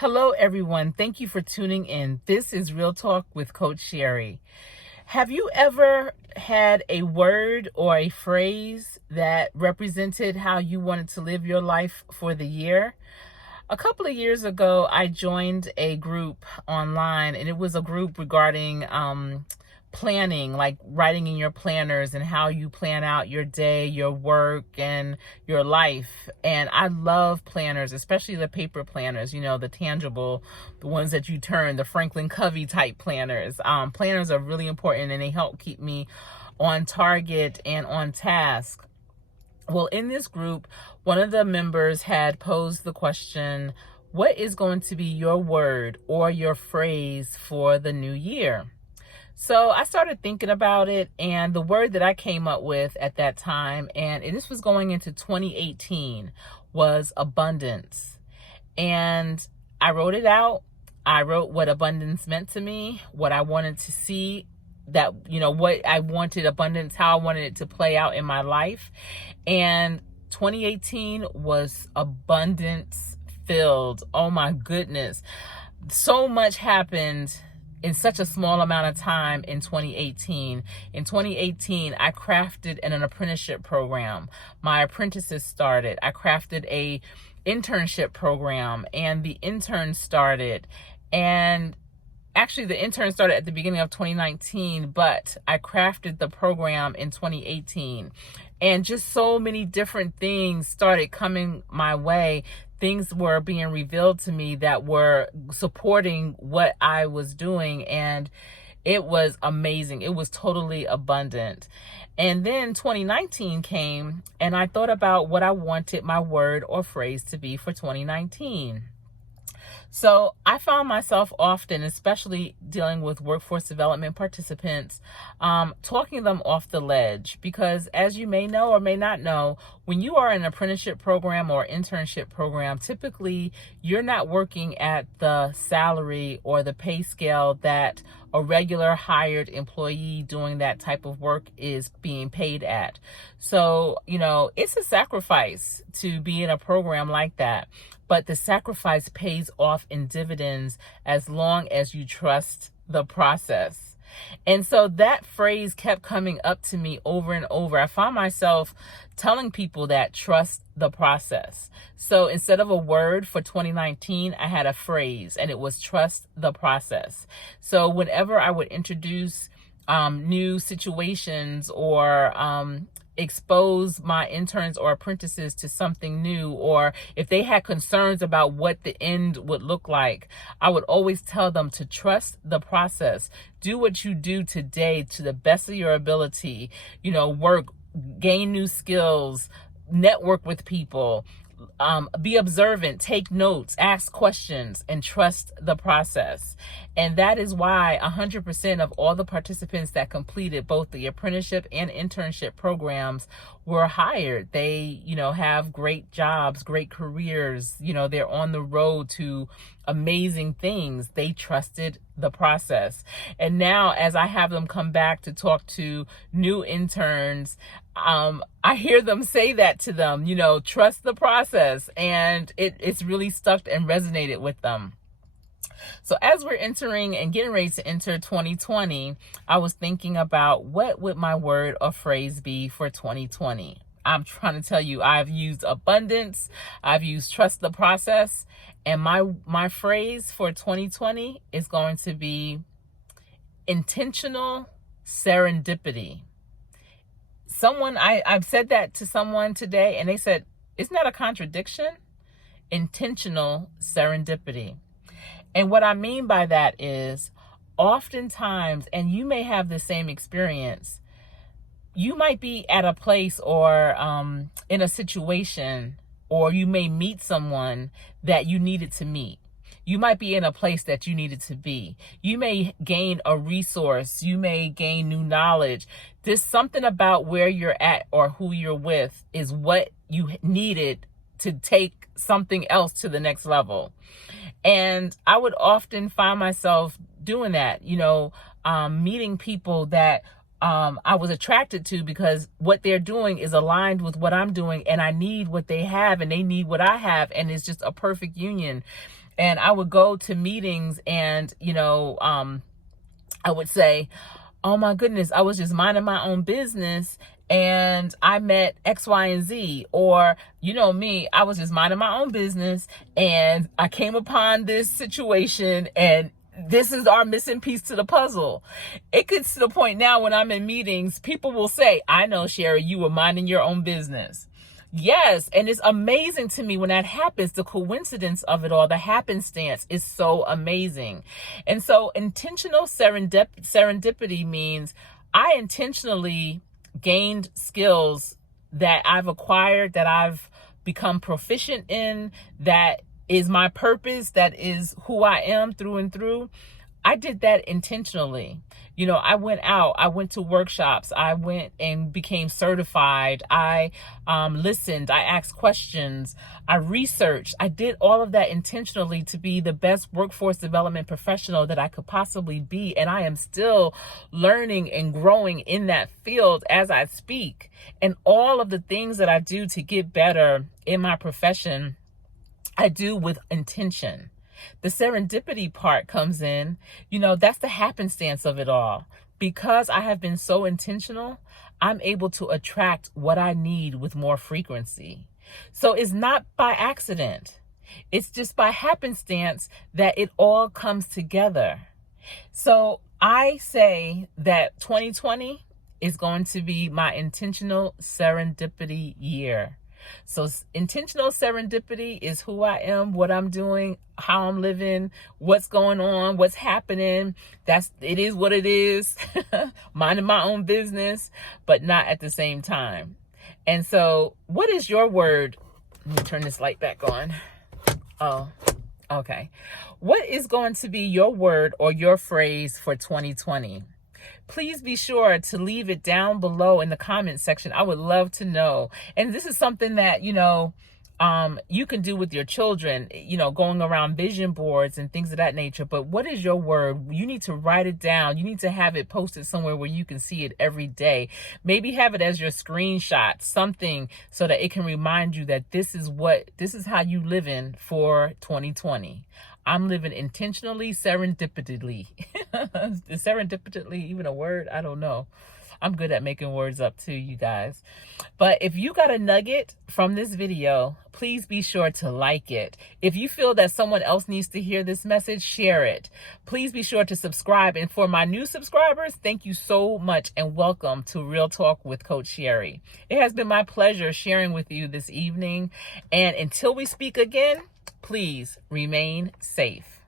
Hello, everyone. Thank you for tuning in. This is Real Talk with Coach Sherri. Have you ever had a word or a phrase that represented how you wanted to live your life for the year? A couple of years ago, I joined a group online, and it was a group regarding planning, like writing in your planners and how you plan out your day, your work, and your life. And I love planners, especially the paper planners, the tangible, the ones that you turn, the Franklin Covey type planners. Planners are really important, and they help keep me on target and on task. Well, in this group, one of the members had posed the question, what is going to be your word or your phrase for the new year? So I started thinking about it, and the word that I came up with at that time, and this was going into 2018, was abundance. And I wrote it out. I wrote what abundance meant to me, what I wanted to see, what I wanted abundance, how I wanted it to play out in my life. And 2018 was abundance filled. Oh my goodness. So much happened in such a small amount of time in 2018. In 2018, I crafted an apprenticeship program. My apprentices started. I crafted a internship program, and the interns started. And actually, the intern started at the beginning of 2019, but I crafted the program in 2018. And just so many different things started coming my way. Things were being revealed to me that were supporting what I was doing, and it was amazing. It was totally abundant. And then 2019 came, and I thought about what I wanted my word or phrase to be for 2019. So I found myself often, especially dealing with workforce development participants, talking them off the ledge, because as you may know or may not know, when you are in an apprenticeship program or internship program, typically you're not working at the salary or the pay scale that a regular hired employee doing that type of work is being paid at. So, it's a sacrifice to be in a program like that. But the sacrifice pays off in dividends as long as you trust the process. And so that phrase kept coming up to me over and over. I found myself telling people that trust the process. So instead of a word for 2019, I had a phrase, and it was trust the process. So whenever I would introduce new situations or expose my interns or apprentices to something new, or if they had concerns about what the end would look like, I would always tell them to trust the process. Do what you do today to the best of your ability, work, gain new skills, network with people, be observant, take notes, ask questions, and trust the process. And that is why 100% of all the participants that completed both the apprenticeship and internship programs were hired. They, have great jobs, great careers. They're on the road to amazing things. They trusted the process. And now, as I have them come back to talk to new interns, I hear them say that to them, trust the process. And it's really stuck and resonated with them. So as we're entering and getting ready to enter 2020, I was thinking about what would my word or phrase be for 2020. I'm trying to tell you, I've used abundance, I've used trust the process, and my phrase for 2020 is going to be intentional serendipity. I've said that to someone today, and they said, isn't that a contradiction? Intentional serendipity. And what I mean by that is, oftentimes, and you may have the same experience, you might be at a place or in a situation, or you may meet someone that you needed to meet. You might be in a place that you needed to be. You may gain a resource. You may gain new knowledge. There's something about where you're at or who you're with is what you needed to take something else to the next level. And I would often find myself doing that, meeting people that I was attracted to, because what they're doing is aligned with what I'm doing, and I need what they have and they need what I have, and it's just a perfect union. And I would go to meetings and, I would say, oh my goodness, I was just minding my own business and I met X, Y, and Z. Or, me, I was just minding my own business and I came upon this situation, and this is our missing piece to the puzzle. It gets to the point now when I'm in meetings, people will say, I know, Sherri, you were minding your own business. Yes, and it's amazing to me when that happens. The coincidence of it all, the happenstance, is so amazing. And so intentional serendipity means I intentionally gained skills that I've acquired, that I've become proficient in, that is my purpose, that is who I am through and through. I did that intentionally. I went to workshops, I went and became certified, I listened, I asked questions, I researched, I did all of that intentionally to be the best workforce development professional that I could possibly be. And I am still learning and growing in that field as I speak. And all of the things that I do to get better in my profession, I do with intention. The serendipity part comes in, that's the happenstance of it all. Because I have been so intentional, I'm able to attract what I need with more frequency. So it's not by accident. It's just by happenstance that it all comes together. So I say that 2020 is going to be my intentional serendipity year. So intentional serendipity is who I am, what I'm doing, how I'm living, what's going on, what's happening. It is what it is. Minding my own business, but not at the same time. And so what is your word? Let me turn this light back on. Oh, okay. What is going to be your word or your phrase for 2020? Please be sure to leave it down below in the comment section. I would love to know. And this is something that, you can do with your children, going around vision boards and things of that nature. But what is your word? You need to write it down. You need to have it posted somewhere where you can see it every day. Maybe have it as your screenshot, something so that it can remind you that this is how you live in for 2020. I'm living intentionally, serendipitously. Is serendipitously even a word? I don't know. I'm good at making words up too, you guys. But if you got a nugget from this video, please be sure to like it. If you feel that someone else needs to hear this message, share it. Please be sure to subscribe. And for my new subscribers, thank you so much and welcome to Real Talk with Coach Sherri. It has been my pleasure sharing with you this evening. And until we speak again, please remain safe.